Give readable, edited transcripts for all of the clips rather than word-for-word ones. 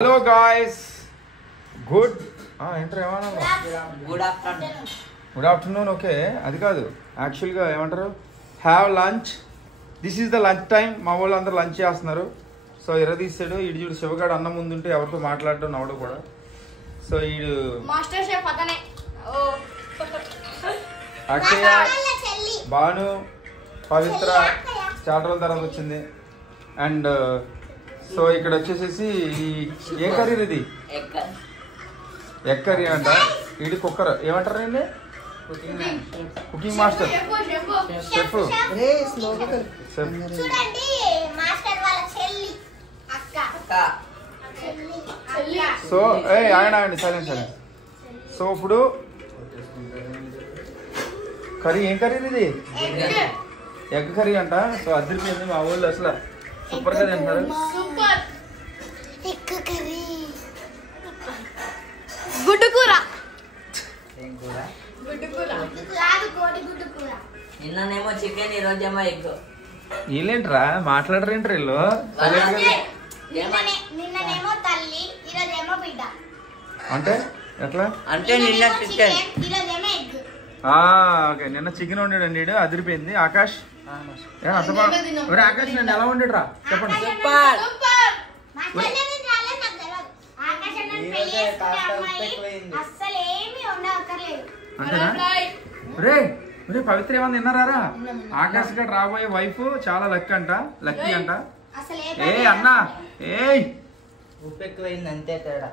Hello guys good afternoon okay అది కాదు యాక్చువల్గా ఏమంటారు have lunch this is the lunch time మా వాళ్ళు అందరూ లంచ్ చేస్తున్నారు సో తీసాడు ఇడు చూడు శివగాడు అన్నం ముందుంటే ఎవరితో మాట్లాడటం నవ్వడు కూడా సో ఈడు అక్షయ భాను పవిత్ర చాలా రోజుల తర్వాత వచ్చింది అండ్ సో ఇక్కడ వచ్చేసేసి ఏ కర్రీ ఇది ఎగ్ కర్రీ అంట ఇది కుక్కర్ ఏమంటారు అండి కుకింగ్ మాస్టర్ షెఫ్ సో ఆగండి సైలెంట్ సో ఇప్పుడు కర్రీ ఏం కర్రీ ఇది ఎగ్ కర్రీ అంట సో అదిరిపోయింది మా ఊళ్ళో అసలు సూపర్ గా తింటారు నిన్ననేమో చికెన్ ఈ రోజేమో ఎగ్ వీళ్ళేంట్రా మాట్లాడరేంట్రా వీళ్ళు అంటే ఎట్లా అంటే నిన్న చికెన్ ఓకే నిన్న చికెన్ వండాడండి అదిరిపోయింది ఆకాష్ ఆకాష్ నన్ను ఎలా వండాడురా చెప్పండి అంతేనా రే రే పవిత్ర ఏమన్నా తిన్నారా ఆకాష్ గడ్ రాబోయే వైఫ్ చాలా లక్కీ అంట ఏ అన్నా ఏయ్ ఉప్పు ఎక్కువైంది అంతే తేడా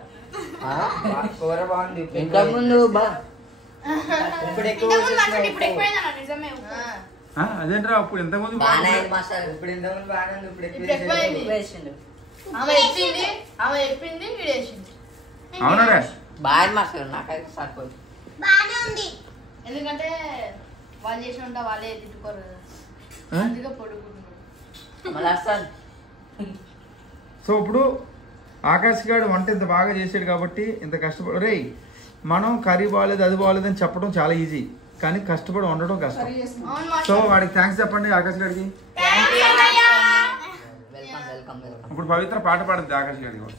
కూర బాగుంది ఇంకా ముందు ఇప్పుడు ఎక్కువ అదేంట్రా అప్పుడు ఇంతకుముందు ఇప్పుడు ఇంతకుముందు బాగానే ఉంది ఇప్పుడు అవునరా బాగా మాస్టర్ నాకైతే సరిపోదు ఎందుకంటే వాళ్ళు చేసిన ఉంటా వాళ్ళే తిట్టుకోరు కదా అందుకే పడుకుంటున్నారు. సో ఇప్పుడు ఆకాష్ గారు వంట ఇంత బాగా చేసాడు కాబట్టి ఇంత కష్టపడి రే మనం కర్రీ బాగాలేదు అది బాగాలేదు అని చెప్పడం చాలా ఈజీ కానీ కష్టపడి వండడం కష్టం సో వాడికి థ్యాంక్స్ చెప్పండి ఆకాష్ గారికి ఇప్పుడు పవిత్ర పాట పాడుద్ది ఆకాష్ గారికి కూడా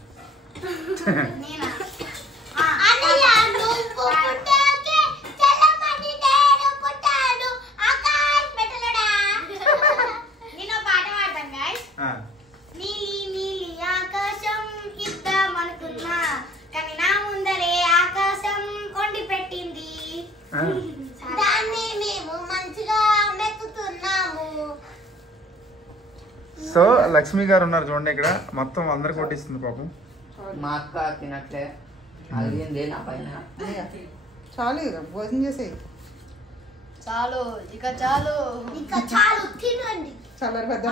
సో లక్ష్మి గారు ఉన్నారు చూడండి ఇక్కడ మొత్తం అందరికి కొట్టిస్తుంది పాపం మా అక్క తినట్లే అడిగింది నా పైన చాలు భోజనం చేసే చాలు తినండి చల్లరి పెద్ద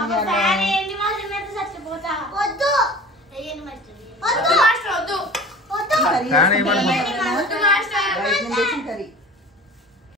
కర్రీ